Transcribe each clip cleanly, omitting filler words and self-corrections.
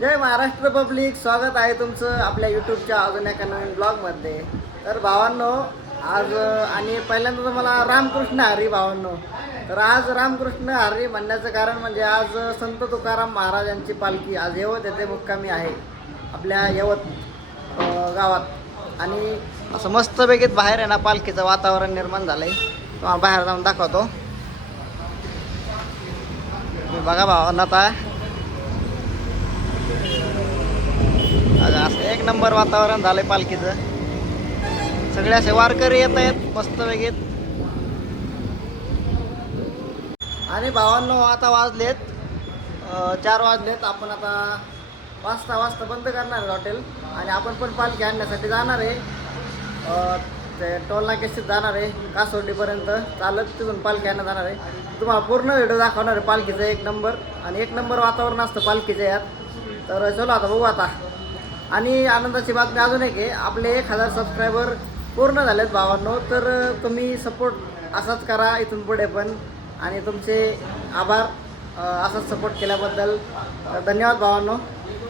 जय Maharashtra public, स्वागत आहे तुमचं आपल्या यूट्यूबच्या अजून एका नवीन ब्लॉगमध्ये. तर भावांनो, आज आणि पहिल्यांदा तर मला रामकृष्ण हरी भावांनो. तर आज रामकृष्ण हरी म्हणण्याचं कारण म्हणजे आज संत तुकाराम महाराजांची पालखी आज यवत येथे मुक्कामी आहे आपल्या यवत गावात. आणि असं मस्तपैकी बाहेर आहे ना पालखीचं वातावरण निर्माण झालं आहे. तुम्हाला बाहेर जाऊन दाखवतो. बघा भावांना आता असं एक नंबर वातावरण झालंय पालखीचं. सगळे असे वारकरी येत आहेत मस्त वेगेत. आणि भावांनो, आता वाजलेत 4 वाजलेत. आपण आता 5 वाजता बंद करणार आहे हॉटेल आणि आपण पण पालखी आणण्यासाठी जाणार आहे. ते टोल नाक्याशीच जाणार आहे कासोडीपर्यंत चालत, तिथून पालखी आणण्यात जाणार आहे. तुम्हाला पूर्ण व्हिडिओ दाखवणार आहे पालखीचं. एक नंबर आणि एक नंबर वातावरण असतं पालखीचं यात. तर चलो आता बघू आता. आणि आनंदाची बातमी अजून एक आहे, आपले 1000 सबस्क्रायबर पूर्ण झालेत भावांनो. तर तुम्ही सपोर्ट असाच करा इथून पुढे पण. आणि तुमचे आभार असाच सपोर्ट केल्याबद्दल. धन्यवाद भावांनो.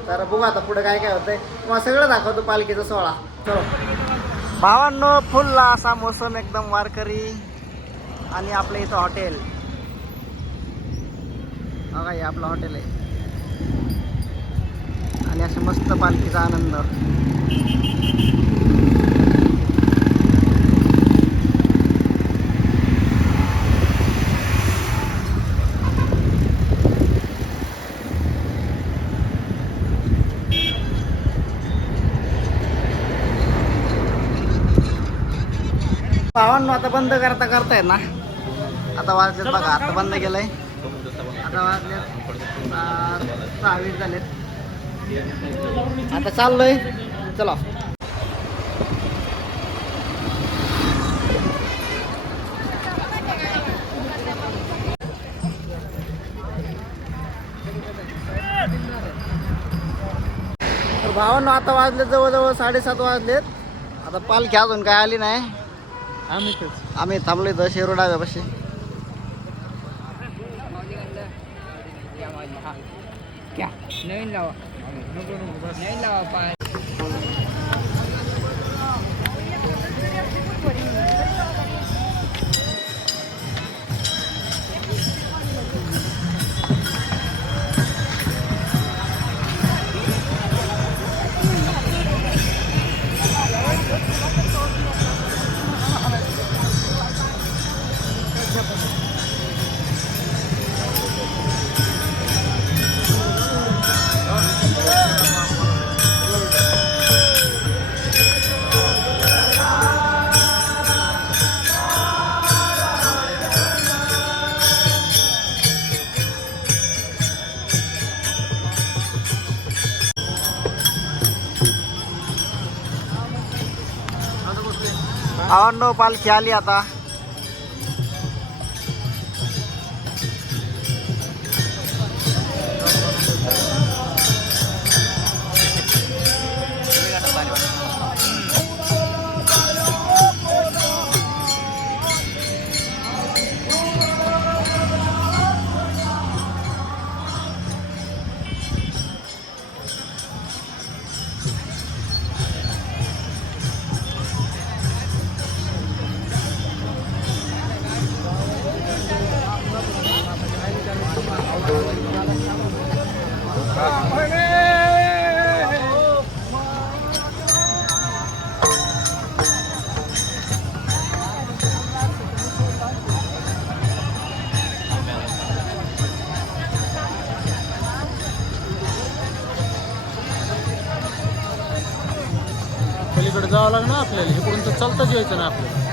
तर बघू आता पुढे काय काय होतंय, तुम्हाला सगळं दाखवतो पालखीचा सोहळा. चलो भावांनो, फुल असा मोसम एकदम वारकरी आणि आपलं इथं हॉटेल बघा, हे आपलं हॉटेल आहे. आणि असे मस्त पालखीचा आनंद. भावांनो, आता बंद करताय ना. आता वाजलेत बघा, आता बंद केलंय. आता वाजलेत 6:20 झालेत. आता चाललोय, चला. तर भावांनो, आता वाजलेत जवळजवळ 7:30 वाजलेत. आता पालखी अजून काय आली नाही. आम्ही थांबलो इथं शेरू डाव्यापाशी. नवीन लावा, नवीन लावा. भावांनो, पालखी आली आता. पलीकडे जावं लागणार आपल्याला, इकडून तर चालताच यायचं ना आपल्याला.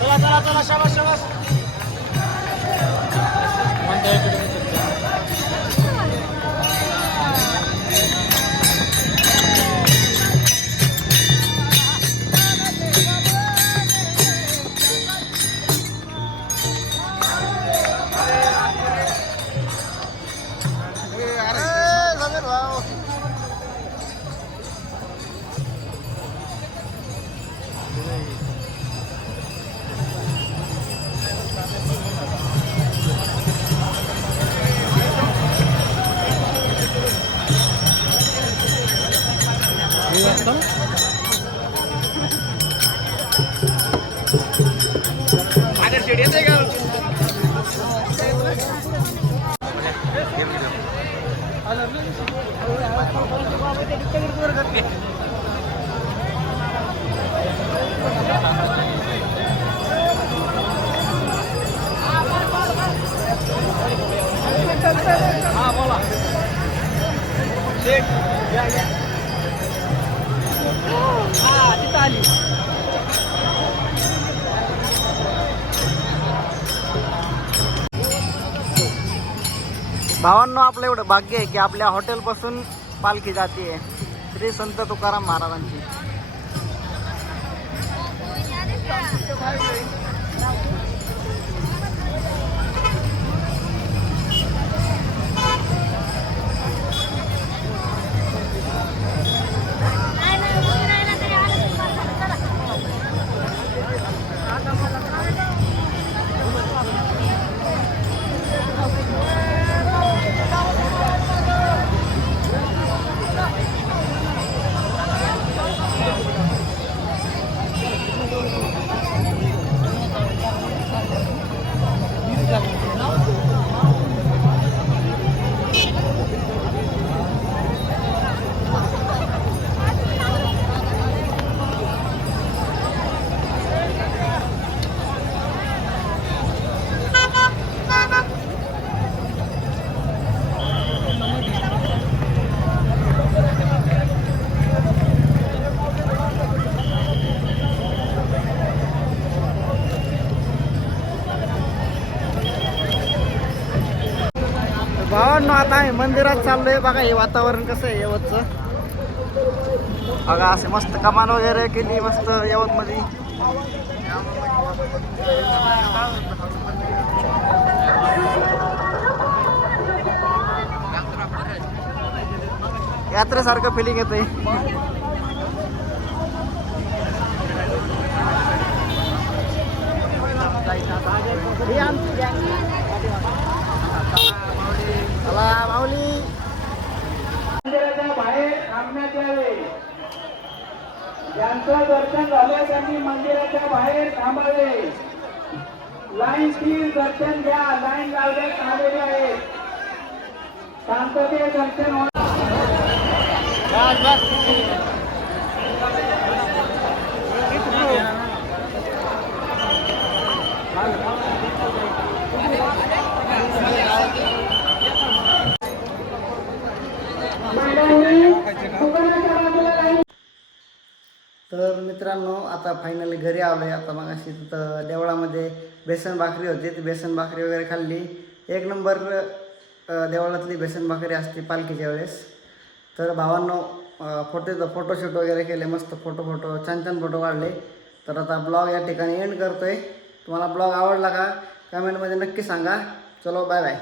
चला चला, शाबास शाबास. कोणत्या इकडे हा बोला शेख या या हा तिथं आली भावांनो, आपलं एवढं भाग्य आहे की आपल्या हॉटेलपासून पालखी जाते श्री संत तुकाराम महाराजांची. भावांनो, आता आम्ही मंदिरात चाललोय. बघा हे वातावरण कसं आहे यवतचं. बघा असे मस्त कमान वगैरे केली मस्त यवत मध्ये. यात्रेसारखं फिलिंग येतंय. चला माऊली. मंदिराच्या बाहेर थांबण्यात यावे. ज्यांचं दर्शन झालं त्यांनी मंदिराच्या बाहेर थांबावे. लाईन स्थिर दर्शन घ्या. लाईन लावण्यात आलेली आहे. शांततेत दर्शन होणार. तर मित्रांनो, आता फायनली घरी आलो आहे. आता मग अशी तिथं देवळामध्ये बेसन भाकरी होती. ती बेसन भाकरी वगैरे खाल्ली. एक नंबर देवळातली बेसन भाकरी असते पालखीच्या वेळेस. तर भावांनो, फोटोशूट वगैरे केले. मस्त फोटो छान फोटो काढले. तर आता ब्लॉग या ठिकाणी एंड करतो आहे. तुम्हाला ब्लॉग आवडला का कमेंटमध्ये नक्की सांगा. चलो बाय बाय.